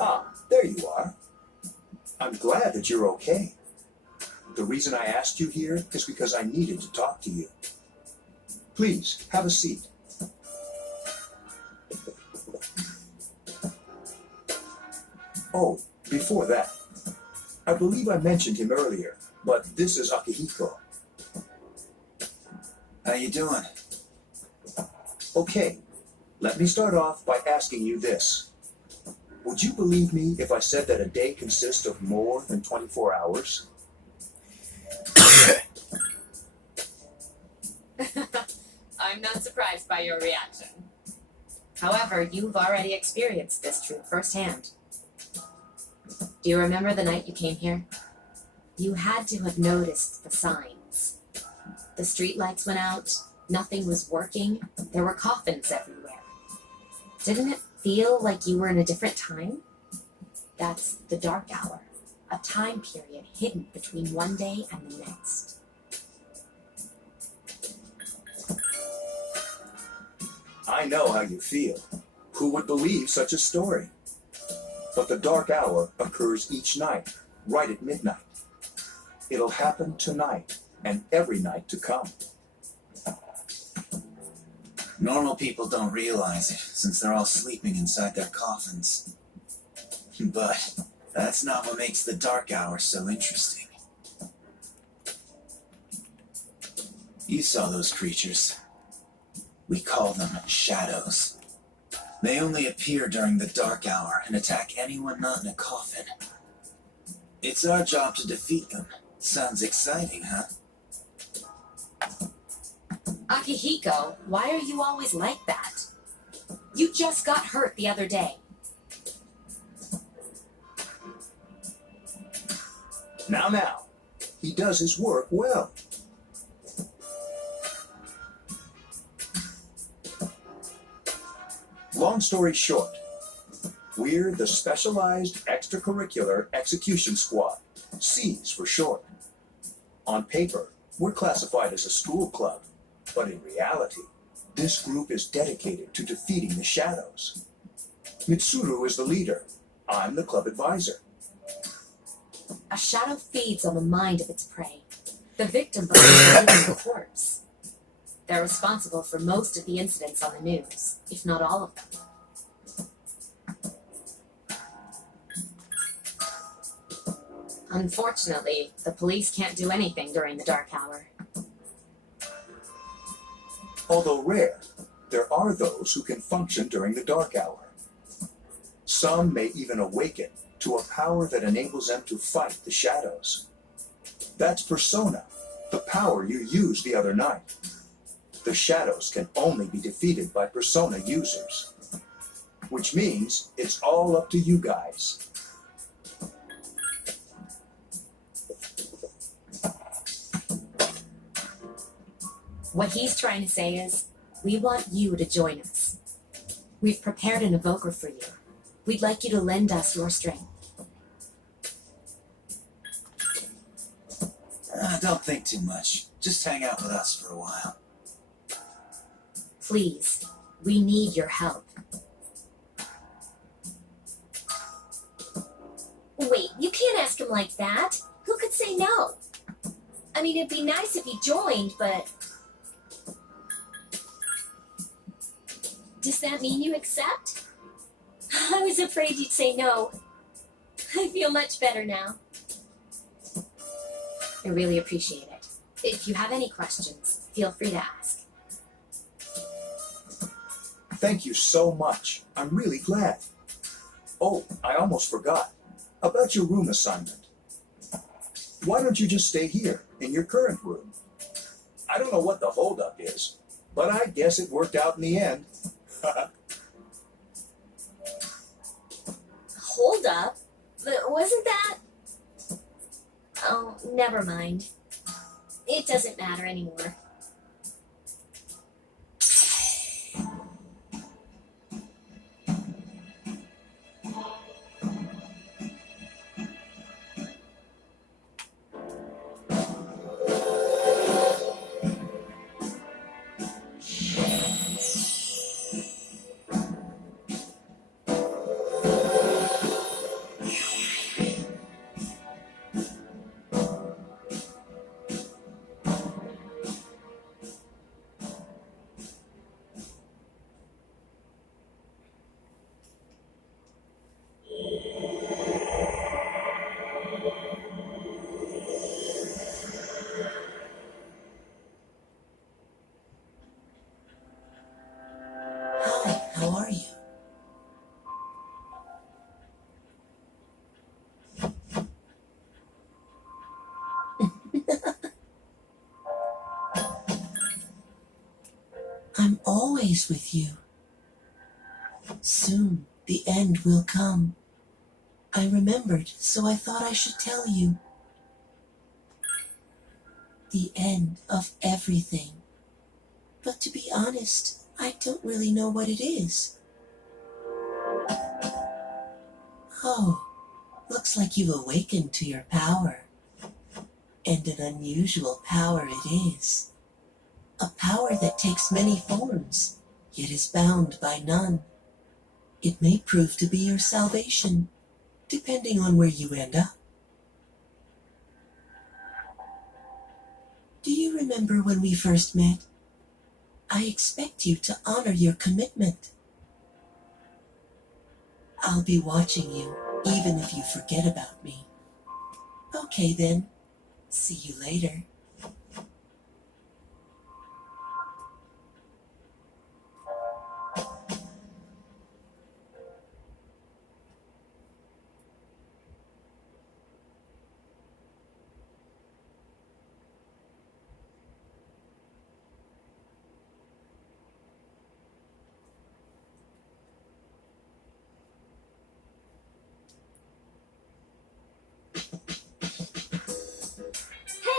Ah, there you are. I'm glad that you're okay. The reason I asked you here is because I needed to talk to you. Please, have a seat. Oh, before that, I believe I mentioned him earlier, but this is Akihiko. How you doing? Okay, let me start off by asking you this. Would you believe me if I said that a day consists of more than 24 hours? I'm not surprised by your reaction. However, you've already experienced this truth firsthand. Do you remember the night you came here? You had to have noticed the signs. The streetlights went out, nothing was working, there were coffins everywhere. Didn't it feel like you were in a different time? That's the dark hour, a time period hidden between one day and the next. I know how you feel. Who would believe such a story? But the dark hour occurs each night, right at midnight. It'll happen tonight, and every night to come. Normal people don't realize it, since they're all sleeping inside their coffins. But that's not what makes the dark hour so interesting. You saw those creatures. We call them shadows. They only appear during the dark hour and attack anyone not in a coffin. It's our job to defeat them. Sounds exciting, huh? Akihiko, why are you always like that? You just got hurt the other day. Now. He does his work well. Long story short, we're the Specialized Extracurricular Execution Squad, SEAS for short. On paper, we're classified as a school club, but in reality, this group is dedicated to defeating the shadows. Mitsuru is the leader. I'm the club advisor. A shadow feeds on the mind of its prey. The victim becomes a corpse. They're responsible for most of the incidents on the news, if not all of them. Unfortunately, the police can't do anything during the dark hour. Although rare, there are those who can function during the dark hour. Some may even awaken to a power that enables them to fight the shadows. That's persona, the power you used the other night. The shadows can only be defeated by persona users. Which means it's all up to you guys. What he's trying to say is, we want you to join us. We've prepared an evoker for you. We'd like you to lend us your strength. Don't think too much. Just hang out with us for a while. Please, we need your help. Wait, you can't ask him like that. Who could say no? I mean, it'd be nice if he joined, but... Does that mean you accept? I was afraid you'd say no. I feel much better now. I really appreciate it. If you have any questions, feel free to ask. Thank you so much. I'm really glad. Oh, I almost forgot. About your room assignment. Why don't you just stay here, in your current room? I don't know what the holdup is, but I guess it worked out in the end. Hold up. Wasn't that... Oh, never mind. It doesn't matter anymore. I'm always with you. Soon, the end will come. I remembered, so I thought I should tell you. The end of everything. But to be honest, I don't really know what it is. Oh, looks like you've awakened to your power. And an unusual power it is. A power that takes many forms, yet is bound by none. It may prove to be your salvation, depending on where you end up. Do you remember when we first met? I expect you to honor your commitment. I'll be watching you, even if you forget about me. Okay then, see you later.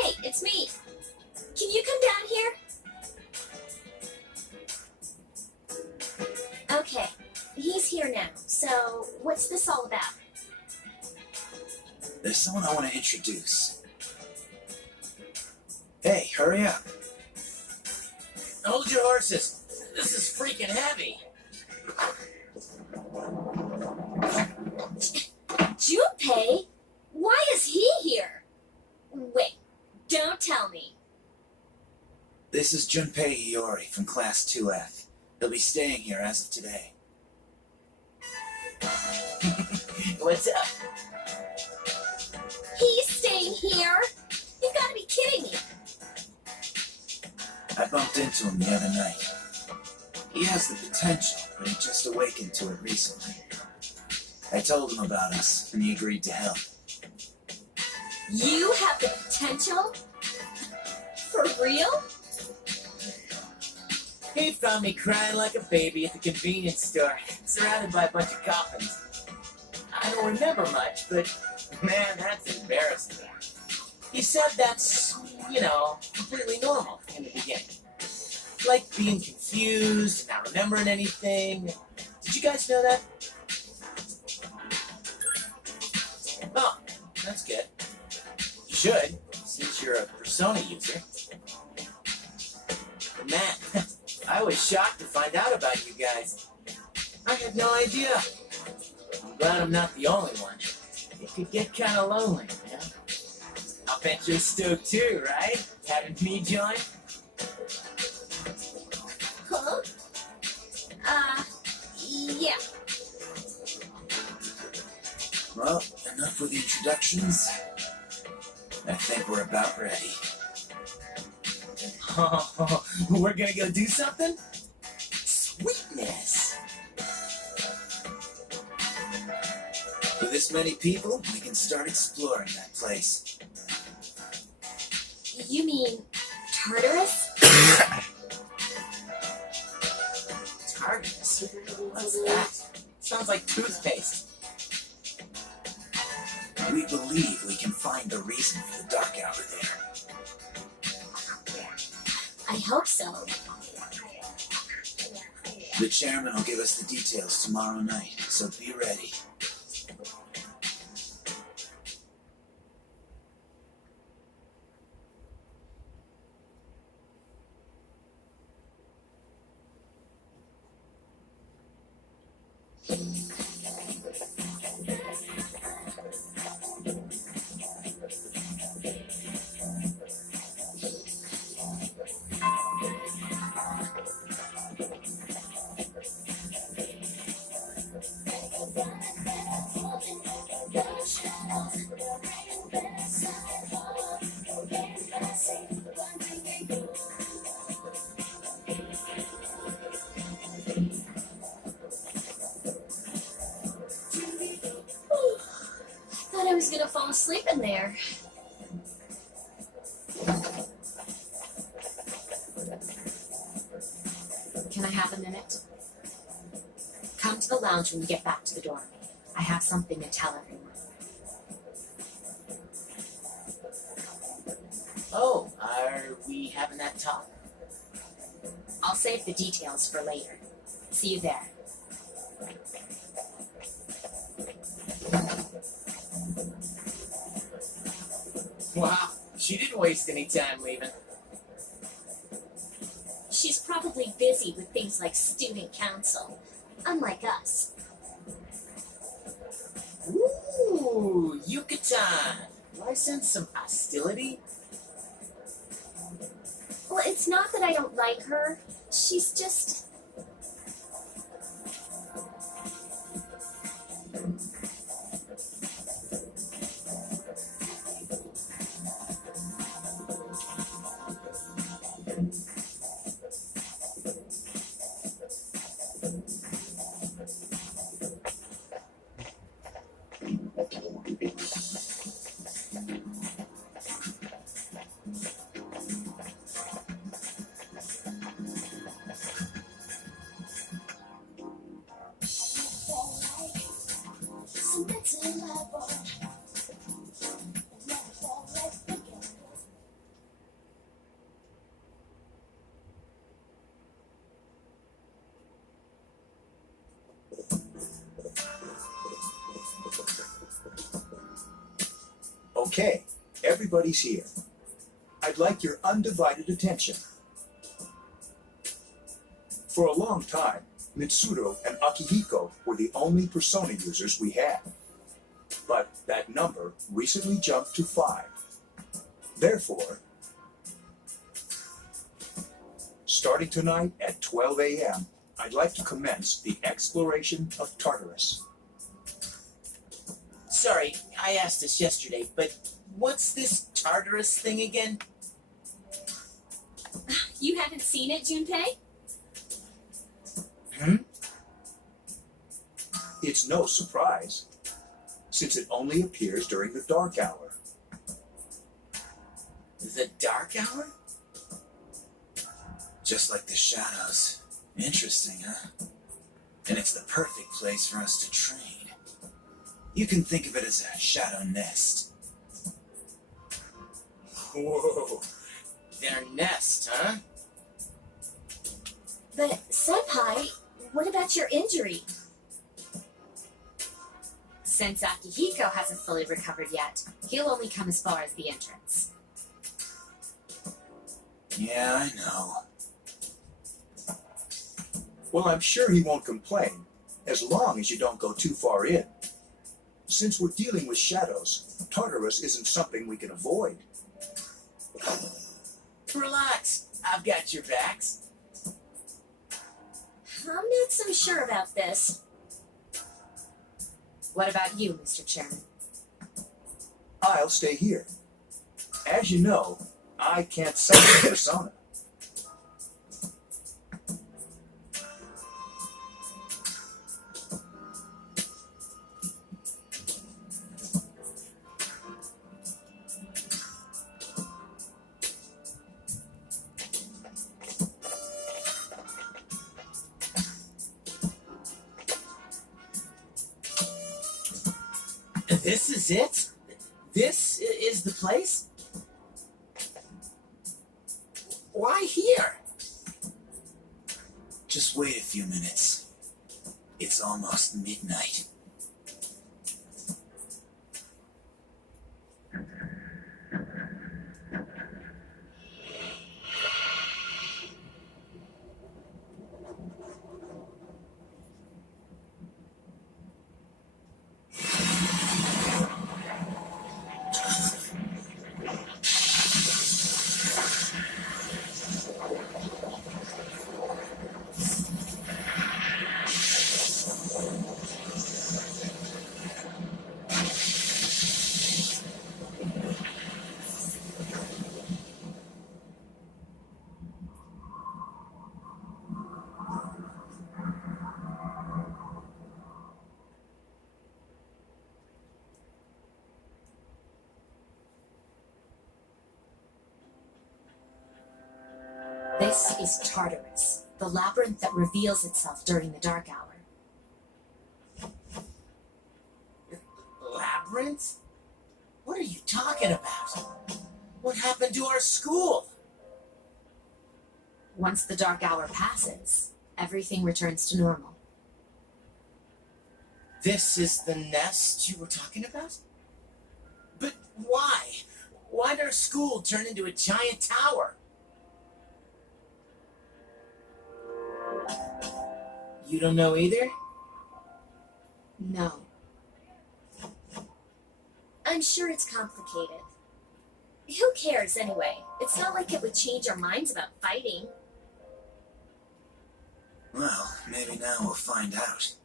Hey, it's me. Can you come down here? Okay, he's here now. So, what's this all about? There's someone I want to introduce. Hey, hurry up. Hold your horses. This is freaking heavy. Junpei? Why is he here? Wait, don't tell me. This is Junpei Iori from Class 2F. He'll be staying here as of today. What's up? He's staying here? You've got to be kidding me. I bumped into him the other night. He has the potential, but he just awakened to it recently. I told him about us, and he agreed to help. You have the potential? For real? He found me crying like a baby at the convenience store, surrounded by a bunch of coffins. I don't remember much, but man, that's embarrassing. He said that's, completely normal in the beginning. Like being confused, not remembering anything. Did you guys know that? Oh, that's good. You should, since you're a Persona user. But man, I was shocked to find out about you guys. I had no idea. I'm glad I'm not the only one. It could get kind of lonely, yeah? I'll bet you're stoked too, right? Having me join? Huh? Yeah. Well, enough with the introductions. I think we're about ready. Oh, we're gonna go do something? Sweetness! With this many people, we can start exploring that place. You mean Tartarus? Tartarus? What's that? Sounds like toothpaste. We believe we can find the reason for the dark hour there. I hope so. The chairman will give us the details tomorrow night, so be ready. Thought I was gonna fall asleep in there. have a minute? Come to the lounge when you get back to the dorm. I have something to tell everyone. Oh, are we having that talk? I'll save the details for later. See you there. Wow, she didn't waste any time leaving. She's probably busy with things like student council, unlike us. Ooh, Yucatan! Do I sense some hostility? Well, it's not that I don't like her. She's just... Okay, everybody's here. I'd like your undivided attention. For a long time, Mitsuru and Akihiko were the only Persona users we had. But that number recently jumped to 5. Therefore, starting tonight at 12 a.m., I'd like to commence the exploration of Tartarus. Sorry, I asked this yesterday, but what's this Tartarus thing again? You haven't seen it, Junpei? It's no surprise, since it only appears during the dark hour. The Dark Hour? Just like the shadows. Interesting, huh? And it's the perfect place for us to train. You can think of it as a shadow nest. Whoa. Their nest, huh? But, Senpai, what about your injury? Since Akihiko hasn't fully recovered yet, he'll only come as far as the entrance. Yeah, I know. Well, I'm sure he won't complain, as long as you don't go too far in. Since we're dealing with shadows, Tartarus isn't something we can avoid. Relax, I've got your backs. I'm not so sure about this. What about you, Mr. Chairman? I'll stay here. As you know, I can't summon Persona. This is it? This is the place? Why here? Just wait a few minutes. It's almost midnight. This is Tartarus, The labyrinth that reveals itself during the dark hour. Labyrinth? What are you talking about? What happened to our school? Once the dark hour passes, everything returns to normal. This is the nest you were talking about? But why? Why did our school turn into a giant tower? You don't know either? No. I'm sure it's complicated. Who cares anyway? It's not like it would change our minds about fighting. Well, maybe now we'll find out.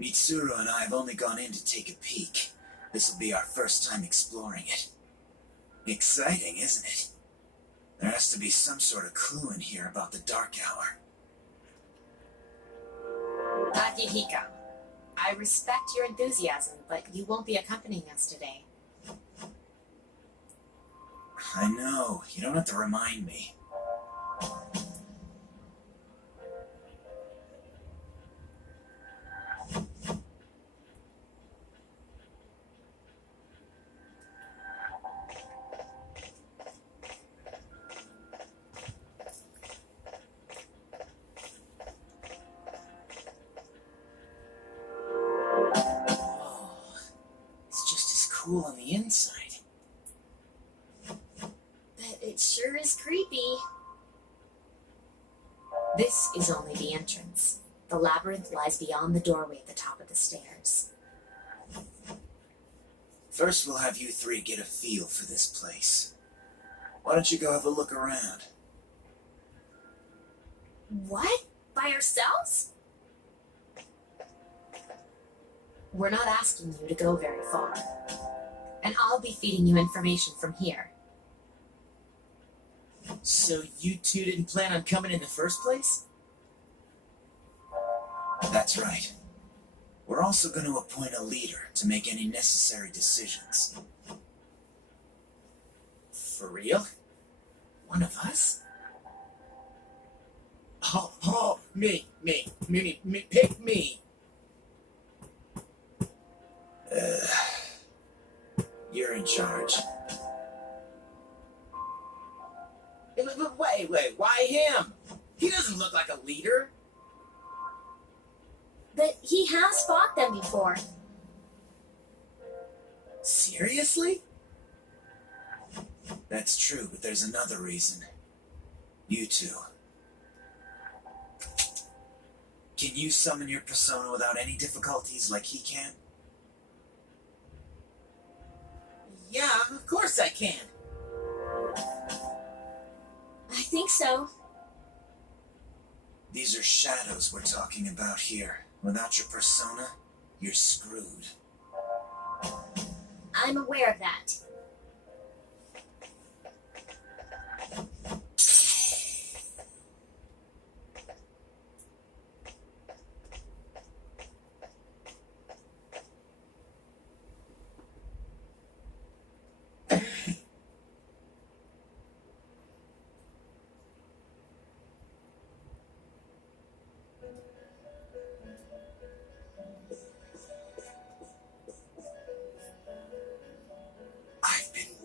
Mitsuru and I have only gone in to take a peek. This will be our first time exploring it. Exciting, isn't it? There has to be some sort of clue in here about the dark hour. Akihiko, I respect your enthusiasm, but you won't be accompanying us today. I know, you don't have to remind me. Cool on the inside. But it sure is creepy. This is only the entrance. The labyrinth lies beyond the doorway at the top of the stairs. First, we'll have you three get a feel for this place. Why don't you go have a look around? What? By ourselves? We're not asking you to go very far. And I'll be feeding you information from here. So you two didn't plan on coming in the first place? That's right. We're also going to appoint a leader to make any necessary decisions. For real? One of us? Oh, me, pick me. You're in charge. Wait, why him? He doesn't look like a leader. But he has fought them before. Seriously? That's true, but there's another reason. You two. Can you summon your persona without any difficulties like he can? Yeah, of course I can. I think so. These are shadows we're talking about here. Without your persona, you're screwed. I'm aware of that.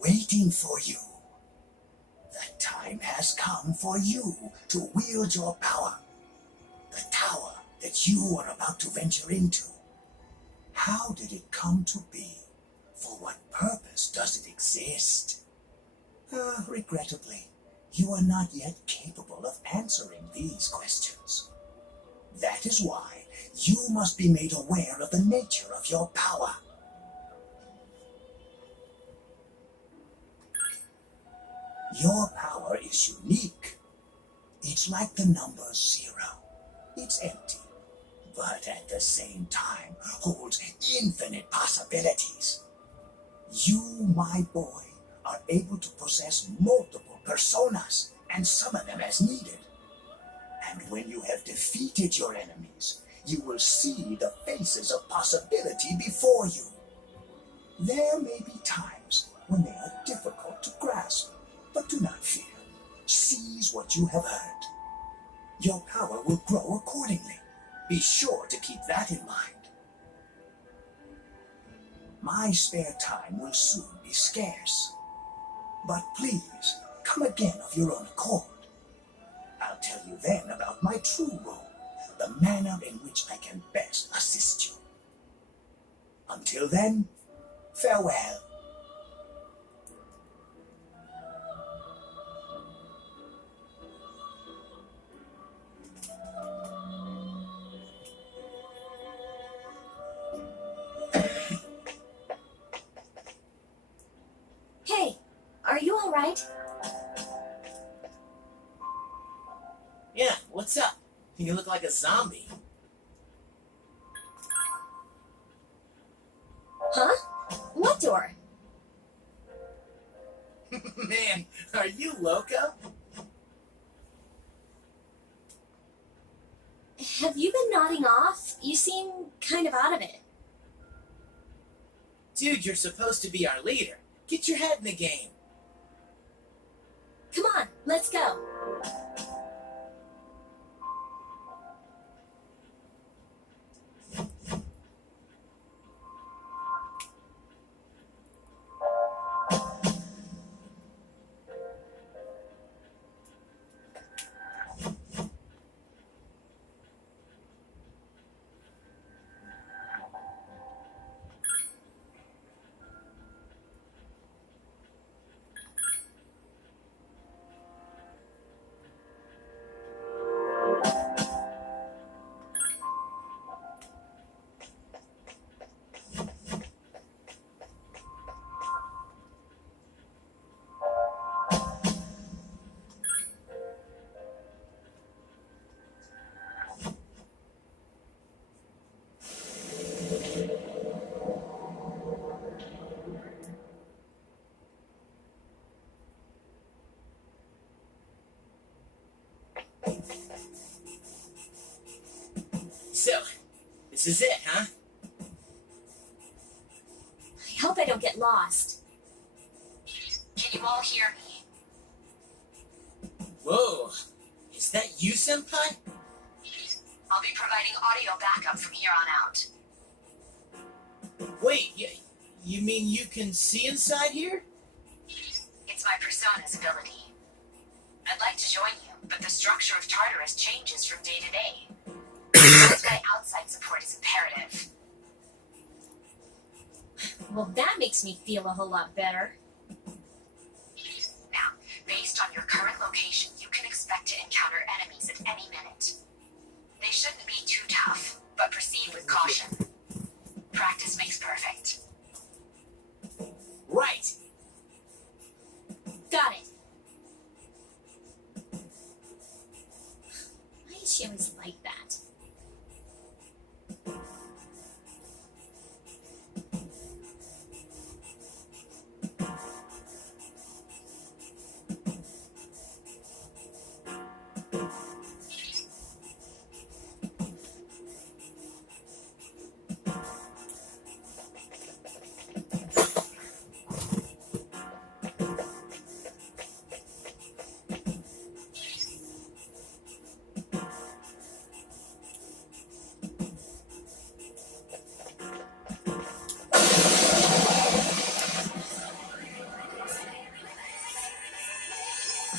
Waiting for you. The time has come for you to wield your power. The tower that you are about to venture into. How did it come to be? For what purpose does it exist? Regrettably, you are not yet capable of answering these questions. That is why you must be made aware of the nature of your power. Your power is unique. It's like the number 0. It's empty, but at the same time holds infinite possibilities. You, my boy, are able to possess multiple personas and summon them as needed. And when you have defeated your enemies, you will see the faces of possibility before you. There may be times when they are difficult to grasp. But do not fear. Seize what you have heard. your power will grow accordingly. Be sure to keep that in mind. My spare time will soon be scarce. But please, come again of your own accord. I'll tell you then about my true role, the manner in which I can best assist you. Until then, farewell. Hey, are you alright? Yeah, what's up? You look like a zombie. Huh? What door? Man, are you loco? Have you been nodding off? You seem kind of out of it. Dude, you're supposed to be our leader. Get your head in the game. Come on, let's go. So, this is it, huh? I hope I don't get lost. Can you all hear me? Whoa, is that you, Senpai? I'll be providing audio backup from here on out. Wait, you mean you can see inside here? It's my persona's ability. I'd like to join you, but the structure of Tartarus changes from day to day. That's why outside support is imperative. Well, that makes me feel a whole lot better. Now, based on your current location, you can expect to encounter enemies at any minute. They shouldn't be too tough, but proceed with caution. Practice makes perfect. Right. Got it. Why is she always like that?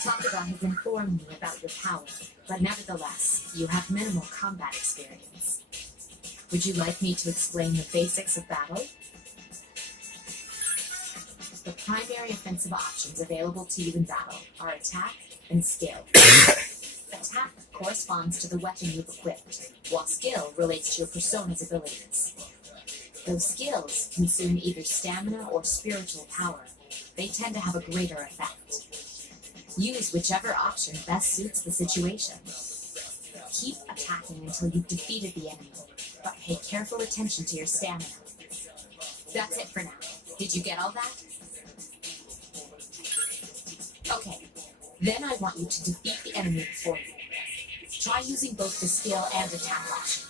Takeba has informed me about your power, but nevertheless, you have minimal combat experience. Would you like me to explain the basics of battle? The primary offensive options available to you in battle are attack and skill. Attack corresponds to the weapon you've equipped, while skill relates to your persona's abilities. Those skills consume either stamina or spiritual power. They tend to have a greater effect. Use whichever option best suits the situation. Keep attacking until you've defeated the enemy, but pay careful attention to your stamina. That's it for now. Did you get all that? Okay, then I want you to defeat the enemy before you. Try using both the skill and attack options.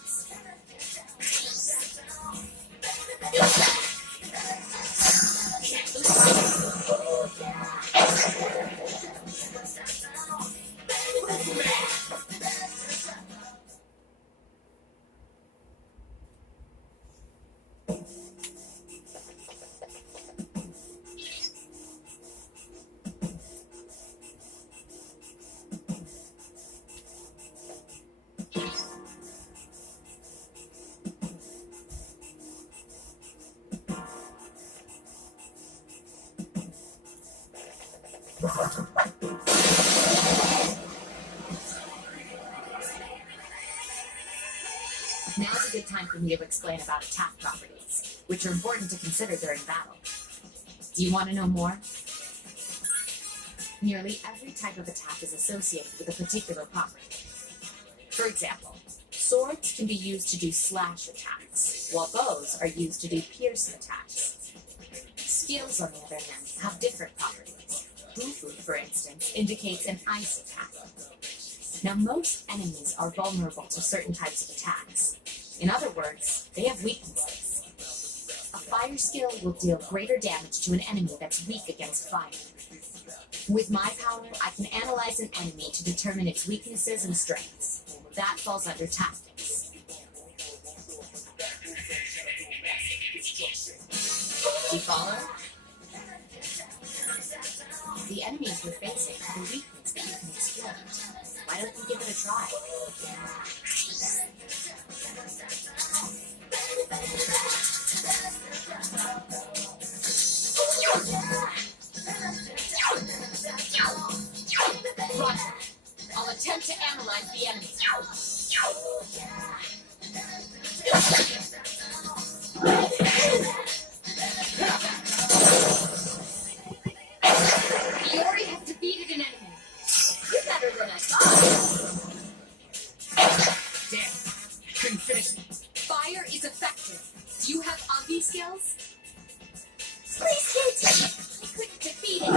Now's a good time for me to explain about attack properties, which are important to consider during battle. Do you want to know more? Nearly every type of attack is associated with a particular property. For example, swords can be used to do slash attacks, while bows are used to do pierce attacks. Skills, on the other hand, have different properties. Bufu, for instance, indicates an ice attack. Now, most enemies are vulnerable to certain types of attacks. In other words, they have weaknesses. A fire skill will deal greater damage to an enemy that's weak against fire. With my power, I can analyze an enemy to determine its weaknesses and strengths. That falls under tactics. Do you follow? The enemies we're facing have a weakness that you can exploit. Why don't you give it a try? Roger. I'll attempt to analyze the enemy. Iori has defeated an enemy. You're better than I thought. Damn. Couldn't finish me. Fire is effective. Do you have Agi skills? Please hit! I couldn't defeat it.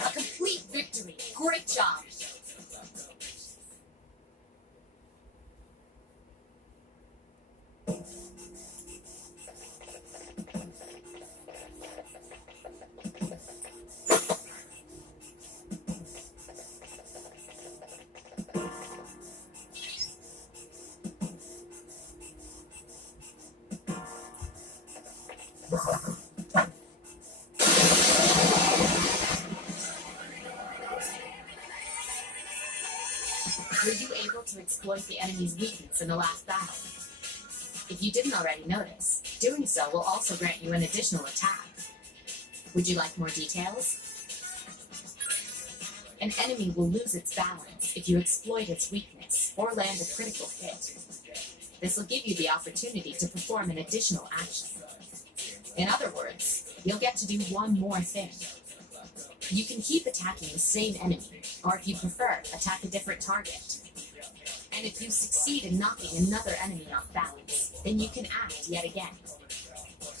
A complete victory. Great job. Were you able to exploit the enemy's weakness in the last battle? If you didn't already notice, doing so will also grant you an additional attack. Would you like more details? An enemy will lose its balance if you exploit its weakness or land a critical hit. This will give you the opportunity to perform an additional action. In other words, you'll get to do one more thing. You can keep attacking the same enemy, or if you prefer, attack a different target. And if you succeed in knocking another enemy off balance, then you can act yet again.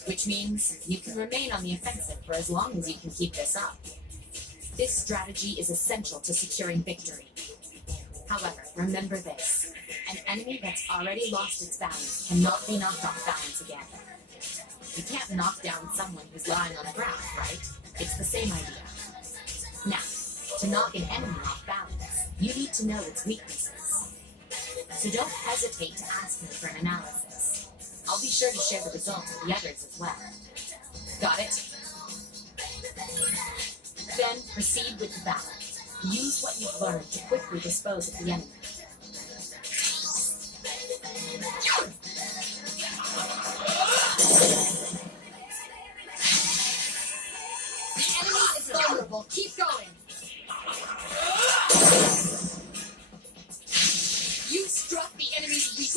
Which means you can remain on the offensive for as long as you can keep this up. This strategy is essential to securing victory. However, remember this. An enemy that's already lost its balance cannot be knocked off balance again. You can't knock down someone who's lying on the ground, right? It's the same idea. Now, to knock an enemy off balance, you need to know its weaknesses. So don't hesitate to ask me for an analysis. I'll be sure to share the results with the others as well. Got it? Then proceed with the battle. Use what you've learned to quickly dispose of the enemy. The enemy is vulnerable. Keep going. You struck the enemy's weakness.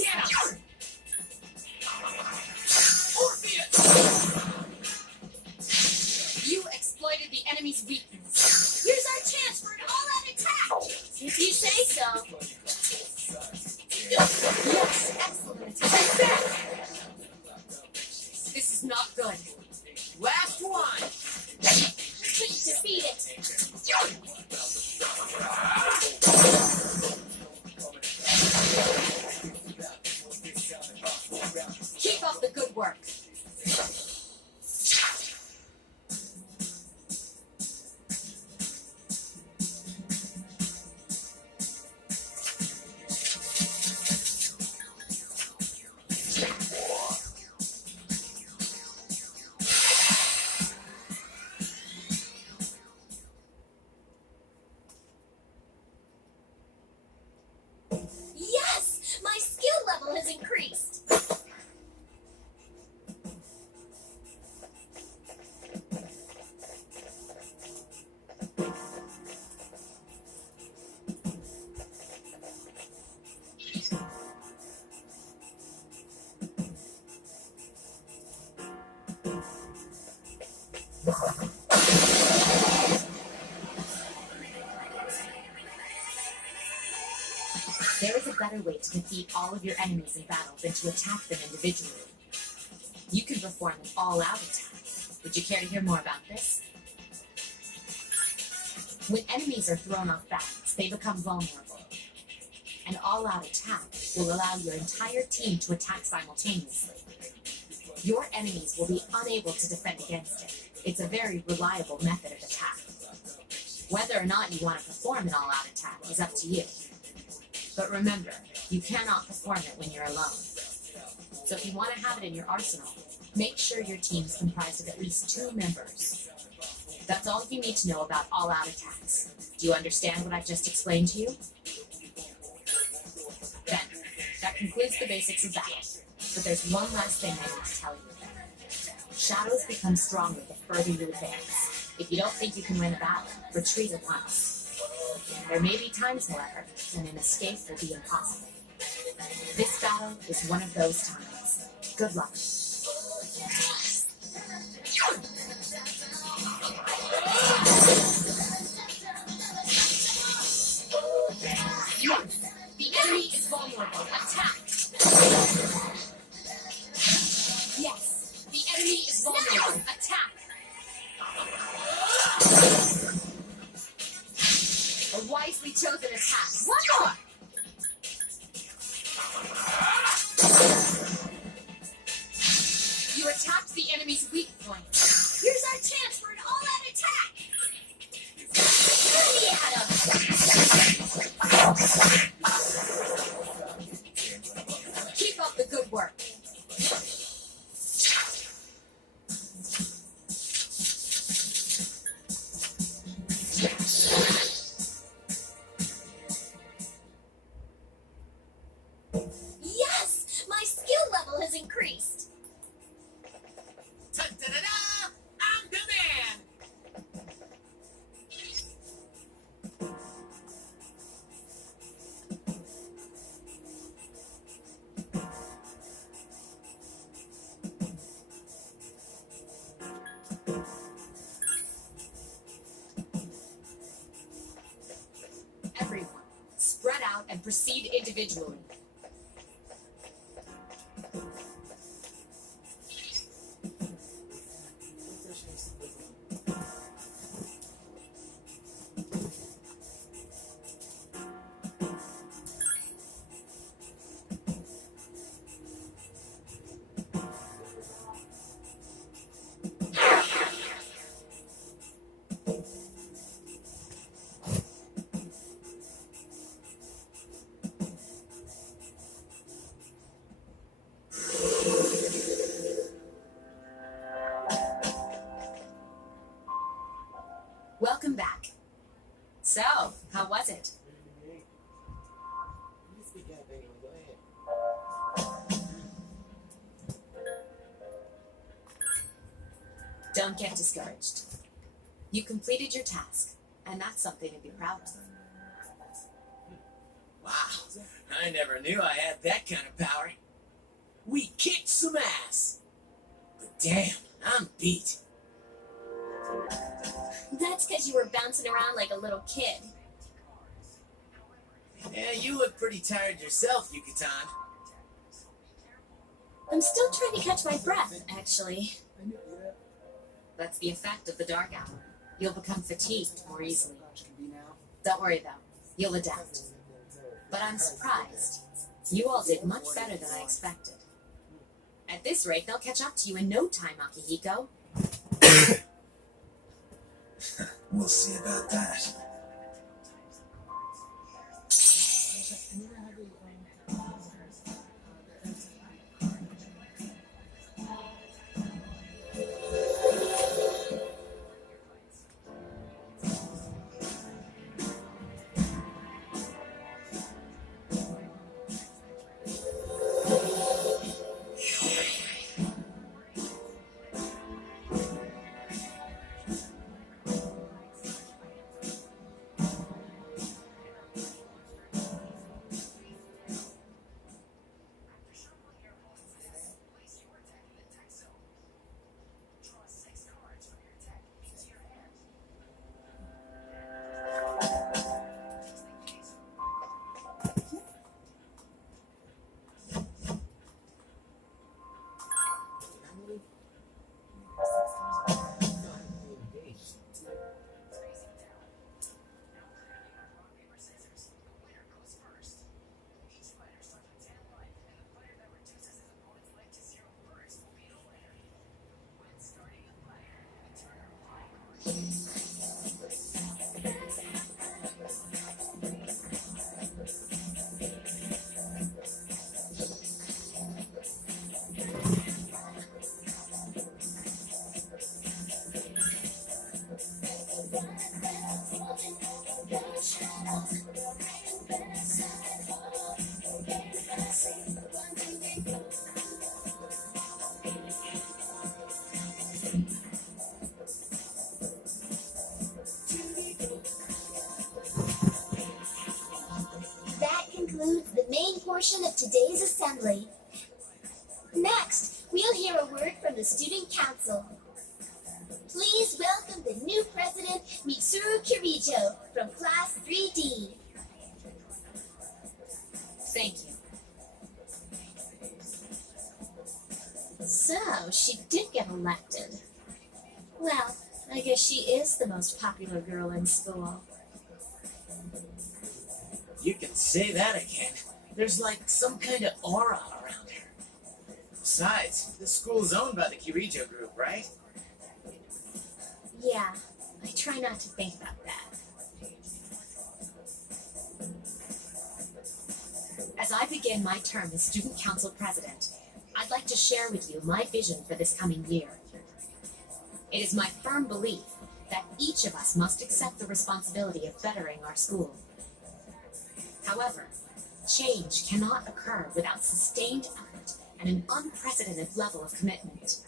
You exploited the enemy's weakness. Here's our chance for an all-out attack. If you say so. Yes, excellent attack. This is not good. Last one. Couldn't defeat it. Keep up the good work. Yes! My There is a better way to defeat all of your enemies in battle than to attack them individually. You can perform an all-out attack. Would you care to hear more about this? When enemies are thrown off balance, they become vulnerable. An all-out attack will allow your entire team to attack simultaneously. Your enemies will be unable to defend against it. It's a very reliable method of attack. Whether or not you want to perform an all-out attack is up to you. But remember, you cannot perform it when you're alone. So if you want to have it in your arsenal, make sure your team's comprised of at least 2 members. That's all you need to know about all-out attacks. Do you understand what I've just explained to you? Then, that concludes the basics of battle. But there's one last thing I need to tell you. Shadows become stronger the further you advance. If you don't think you can win a battle, retreat at once. There may be times, however, when an escape will be impossible. This battle is one of those times. Good luck. Yes, the enemy is vulnerable. Attack! Yes, the enemy is vulnerable. Attack! A wisely chosen attack. One more! You attacked the enemy's weak point. Here's our chance for an all-out attack! Throw me at him! Keep up the good work. Yes! My skill level has increased. Ta-da-da-da! I'm the man! Everyone, spread out and proceed individually. Welcome back. So, how was it? Don't get discouraged. You completed your task, and that's something to be proud of. Wow, I never knew I had that kind of power. We kicked some ass. But damn, I'm beat. That's because you were bouncing around like a little kid. Yeah, you look pretty tired yourself, Yukitan. I'm still trying to catch my breath, actually. That's the effect of the dark hour. You'll become fatigued more easily. Don't worry though, you'll adapt. But I'm surprised. You all did much better than I expected. At this rate, they'll catch up to you in no time, Akihiko. We'll see about that. portion of today's assembly. Next, we'll hear a word from the student council. Please welcome the new president, Mitsuru Kirijo, from Class 3D. Thank you. So, she did get elected. Well, I guess she is the most popular girl in school. You can say that again. There's like some kind of aura around her. Besides, this school is owned by the Kirijo group, right? Yeah, I try not to think about that. As I begin my term as Student Council President, I'd like to share with you my vision for this coming year. It is my firm belief that each of us must accept the responsibility of bettering our school. However, change cannot occur without sustained effort and an unprecedented level of commitment.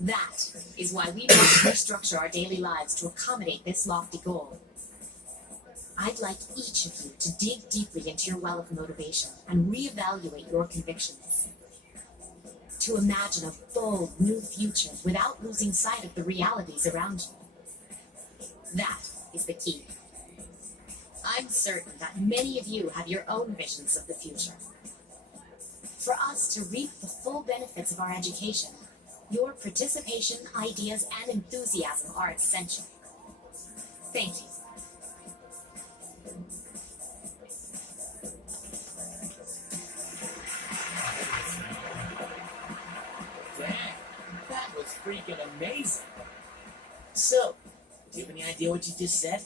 That is why we must restructure our daily lives to accommodate this lofty goal. I'd like each of you to dig deeply into your well of motivation and reevaluate your convictions. To imagine a bold, new future without losing sight of the realities around you. That is the key. I'm certain that many of you have your own visions of the future. For us to reap the full benefits of our education, your participation, ideas, and enthusiasm are essential. Thank you. Damn, that was freaking amazing. So, do you have any idea what you just said?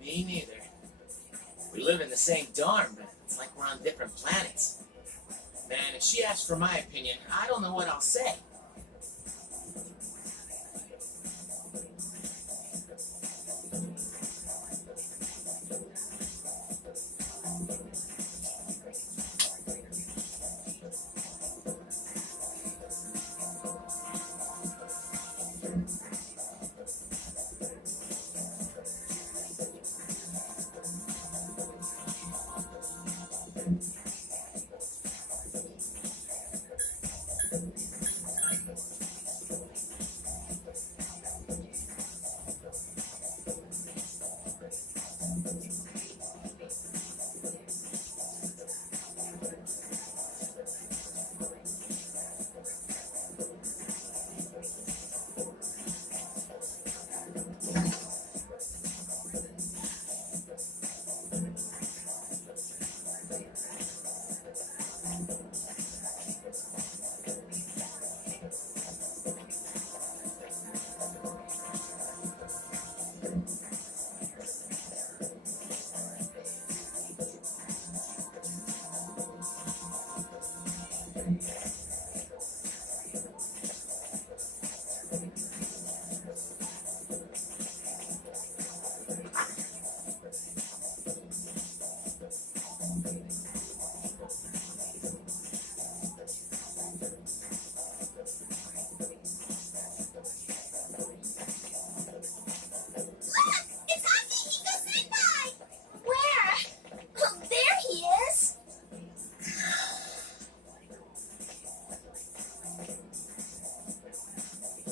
Me neither. We live in the same dorm, but it's like we're on different planets. Man, if she asks for my opinion, I don't know what I'll say.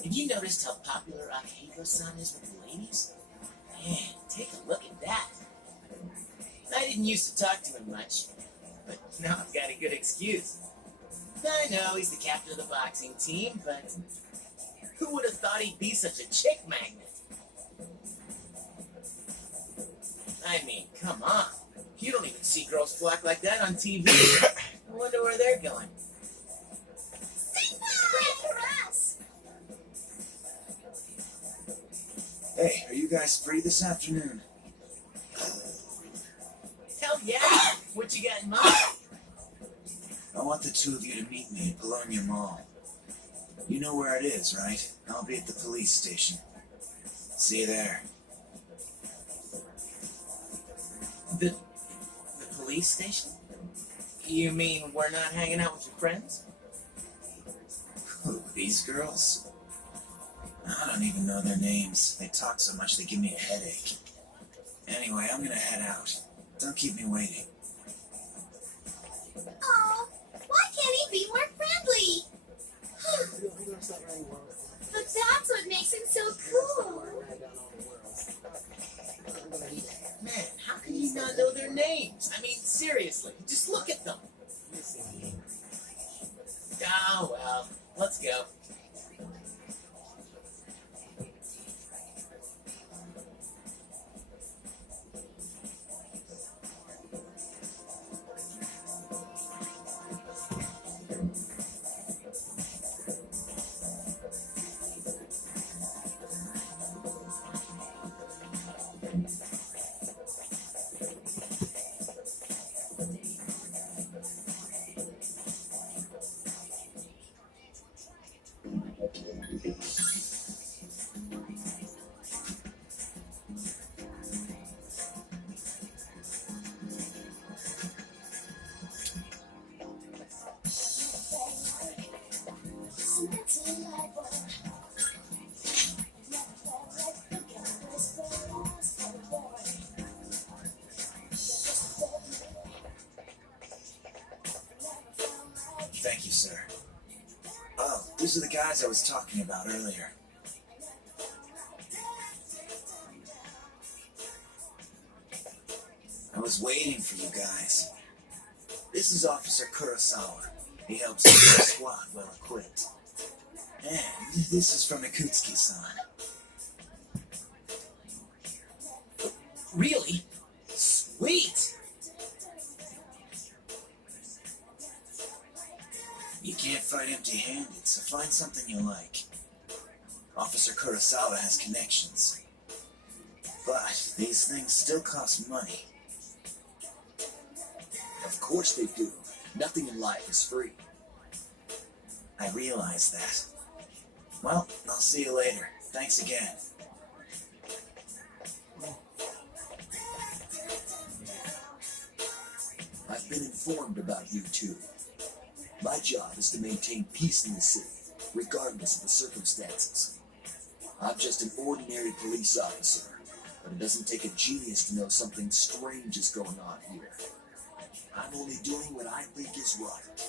Have you noticed how popular Akihiko-san is with the ladies? Man, take a look at that. I didn't used to talk to him much, but now I've got a good excuse. I know he's the captain of the boxing team, but who would have thought he'd be such a chick magnet? I mean, come on. You don't even see girls flock like that on TV. I wonder where they're going. Wait for us! Hey, are you guys free this afternoon? Hell yeah! What you got in mind? I want the two of you to meet me at Bologna Mall. You know where it is, right? I'll be at the police station. See you there. The police station? You mean we're not hanging out with your friends? Who, these girls? I don't even know their names. They talk so much they give me a headache. Anyway, I'm gonna head out. Don't keep me waiting. Oh, why can't he be more friendly? But that's what makes him so cool. Man, how can you not know their names? I mean, seriously, just look at them. Oh, well, let's go. Thank you, sir. Oh, these are the guys I was talking about earlier. I was waiting for you guys. This is Officer Kurosawa. He helps keep the squad well equipped. And this is from Ikutsuki-san. Really? Sweet! You can't fight empty-handed, so find something you like. Officer Kurosawa has connections. But these things still cost money. Of course they do. Nothing in life is free. I realize that. Well, I'll see you later. Thanks again. I've been informed about you two. My job is to maintain peace in the city, regardless of the circumstances. I'm just an ordinary police officer, but it doesn't take a genius to know something strange is going on here. I'm only doing what I think is right.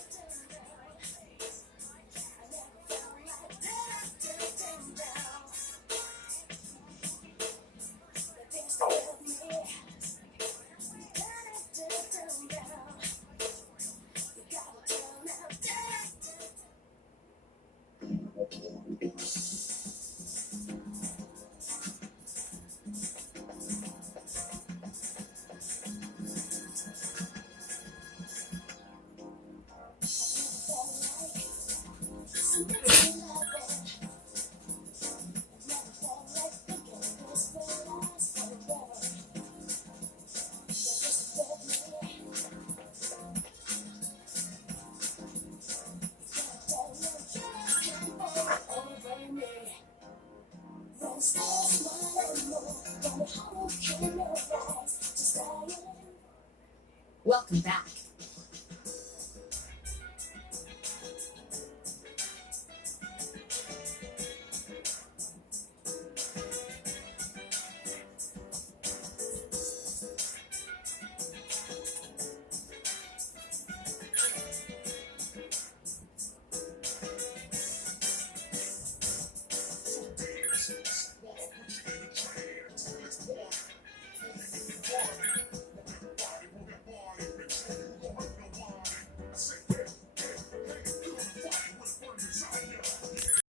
Welcome back.